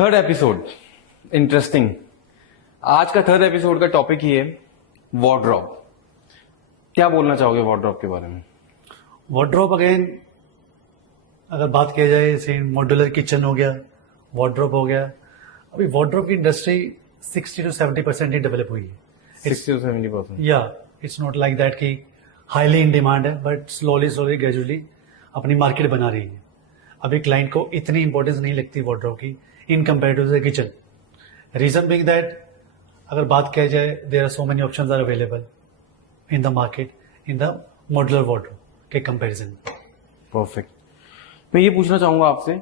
Third episode interesting. आज का third episode का टॉपिक ही है वार्डरोब। क्या बोलना चाहोगे वार्डरोब के बारे में? वार्डरोब अगेन अगर बात किया जाए, जैसे मॉड्यूलर किचन हो गया, वार्डरोब हो गया। अभी वार्डरोब की इंडस्ट्री 60 to 70% ही डेवलप हुई है। 60 to 70%। या इट्स नॉट लाइक दैट कि हाईली इन डिमांड है, बट स्लोली ग्रेजुअली अपनी मार्केट बना रही है। अभी क्लाइंट को इतनी इंपॉर्टेंस नहीं लगती वार्डरोब की in comparative to the kitchen. Reason being that अगर बात किया जाए, there are so many options are available in the market in the modular wardrobe के कंपैरिजन। परफेक्ट। मैं ये पूछना चाहूंगा आपसे,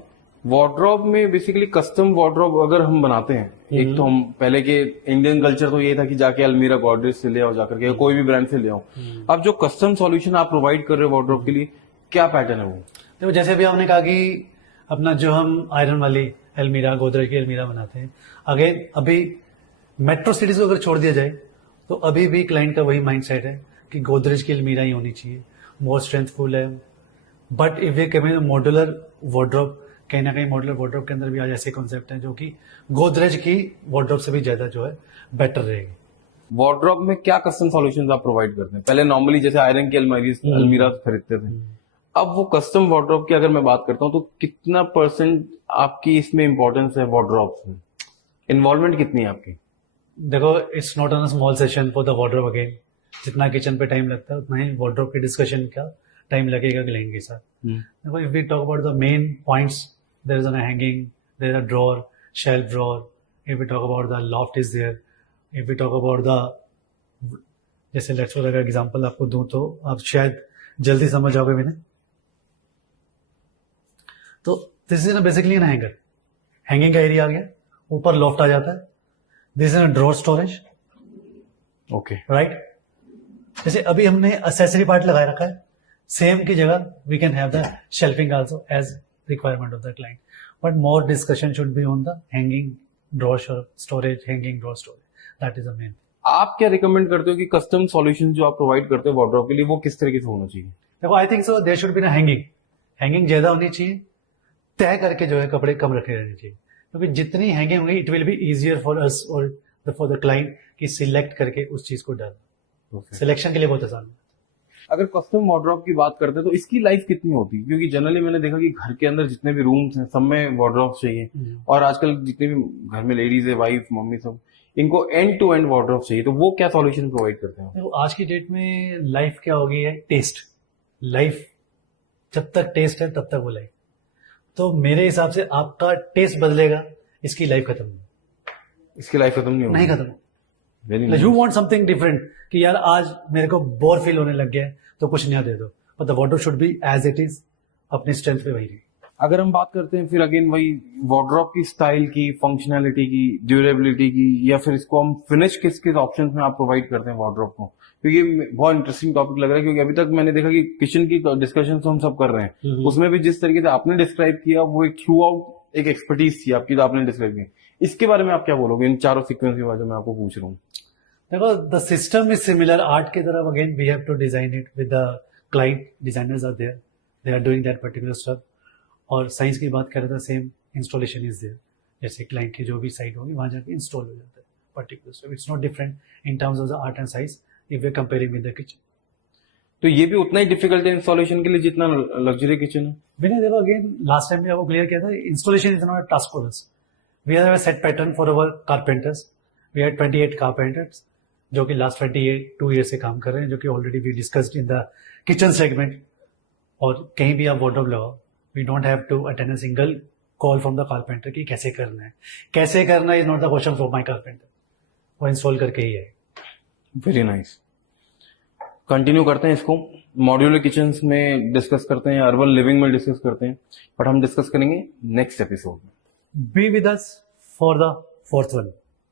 वार्डरोब में बेसिकली कस्टम वार्डरोब अगर हम बनाते हैं, एक तो हम पहले के इंडियन कल्चर तो ये था कि जाके अलमीरा गॉडरेज से ले आओ, जाकर के कोई भी ब्रांड से ले आओ। अब जो कस्टम सॉल्यूशन आप प्रोवाइड कर रहे हो वार्डरोब के लिए, क्या पैटर्न है वो? देखो, जैसे अभी आपने कहा कि अपना जो हम आयरन वाली अलमीरा, गोदरेज की अलमीरा बनाते हैं, अगेन अभी मेट्रो सिटीज को अगर छोड़ दिया जाए तो अभी भी क्लाइंट का वही माइंडसेट है कि गोदरेज की अलमीरा ही होनी चाहिए, मोर स्ट्रेंथफुल है। बट इफ वे कहें मॉड्यूलर वार्डरोब, कहीं ना कहीं मॉड्यूलर वार्डरोब के अंदर भी आज ऐसे कॉन्सेप्ट हैं जो कि गोदरेज की वार्डरोब से भी ज्यादा जो है बेटर रहेगी। वार्डरोब में क्या कस्टम सॉल्यूशंस आप प्रोवाइड करते हैं? पहले नॉर्मली जैसे आयरन की अलमीरा खरीदते थे, अब वो कस्टम वार्डरोब की अगर मैं बात करता हूँ तो कितना % आपकी इसमें इंपॉर्टेंस है वार्डरोब में? इन्वॉल्वमेंट कितनी है आपकी? देखो, it's not on a small session for the wardrobe again. जितना किचन पे टाइम लगता है उतना ही वार्डरोब के डिस्कशन का टाइम लगेगा क्लाइंट के साथ। देखो, if we talk about the main points, there is a hanging, there is a drawer, shelf drawer. If we talk about the loft is there, if we talk about the, जैसे let's for अगर example आपको दूं तो आप शायद जल्दी समझ जाओगे मैंने। तो this is basically an hanger, hanging का एरिया आ गया, ऊपर लॉफ्ट आ जाता है। This is a drawer storage. Okay, right. जैसे अभी हमने असेसरी पार्ट लगा रखा है, सेम की जगह we can have the shelfing also as requirement of the client, but more discussion should be on the hanging drawer storage, hanging drawer storage. That is the main. आप क्या recommend करते हो कि कस्टम सॉल्यूशन जो आप provide करते हो wardrobe के लिए, वो किस तरीके से होना चाहिए? देखो, I think so there should be ना हैंगिंग, हैंगिंग ज्यादा होनी चाहिए, तय करके जो है कपड़े कम रखे रहने चाहिए, क्योंकि जितनी हैंगिंग होगी it will be easier for us और फॉर द क्लाइंट कि सिलेक्ट करके उस चीज को डालना। सिलेक्शन के लिए बहुत आसान है। अगर कस्टम वार्डरोब की बात करते हैं तो इसकी लाइफ कितनी होती है? क्योंकि जनरली मैंने देखा कि घर के अंदर जितने भी रूम्स हैं सब में वार्डरोब चाहिए, और आजकल जितने भी घर में लेडीज है, वाइफ, मम्मी, सब इनको एंड टू एंड वार्डरोब चाहिए, तो वो क्या सॉल्यूशन प्रोवाइड करते हैं? देखो, आज की डेट में लाइफ क्या हो गई है, टेस्ट। लाइफ जब तक टेस्ट है तब तक वो लाइफ। तो मेरे हिसाब से आपका टेस्ट बदलेगा, इसकी लाइफ खत्म नहीं। इसकी लाइफ खत्म नहीं होगी? नहीं खत्म। यू वांट समथिंग डिफरेंट कि यार आज मेरे को बोर फील होने लग गया है तो कुछ नया दे दो, but the wardrobe should be as it is, अपनी स्ट्रेंथ पे वही रही। अगर हम बात करते हैं फिर अगेन वही वार्डरोब की स्टाइल की, फंक्शनैलिटी की, ड्यूरेबिलिटी की, या फिर इसको हम फिनिश किस किस ऑप्शंस में आप प्रोवाइड करते हैं वार्डरोब को? क्योंकि बहुत इंटरेस्टिंग टॉपिक लग रहा है, क्योंकि अभी तक मैंने देखा कि किचन की डिस्कशन हम सब कर रहे हैं, उसमें भी जिस तरीके से आपने डिस्क्राइब किया वो एक थ्रू आउट एक एक्सपर्टीज थी आपकी, तो आपने डिस्क्राइब की। इसके बारे में आप क्या बोलोगे इन चारों सीक्वेंस के बारे में मैं आपको पूछ रहा हूँ? देखो, the system is similar. Art की तरफ again we have to design it with the client, designers are there, they are doing that particular stuff. और साइंस की बात करें तो सेम इंस्टॉलेशन इज देयर, जैसे क्लाइंट की जो भी साइट होगी वहां जाके इंस्टॉल हो जाता है particular stuff. It's not different in terms of the art and science if we comparing with the kitchen. तो ये भी उतना ही डिफिकल्ट है इंस्टॉलेशन के लिए जितना लग्जरी किचन है? मैंने देखो, अगेन लास्ट टाइम भी आपको क्लियर किया था, installation is not a task for us. We have a set pattern for our carpenters. We have 28 carpenters जो कि लास्ट 2 ईयर से काम कर रहे हैं, जो कि already we discussed in the kitchen segment. और कहीं भी आप वार्डरोब लगाओ, we don't have to attend a single call from the carpenter कि कैसे करना है। कैसे करना is not the question for my carpenter, वो इंस्टॉल करके ही है। Very nice. कंटिन्यू करते हैं इसको, मॉड्यूलर किचन्स में डिस्कस करते हैं, अर्बन लिविंग में डिस्कस करते हैं, बट हम डिस्कस करेंगे नेक्स्ट एपिसोड में। Be with us for the 4th one.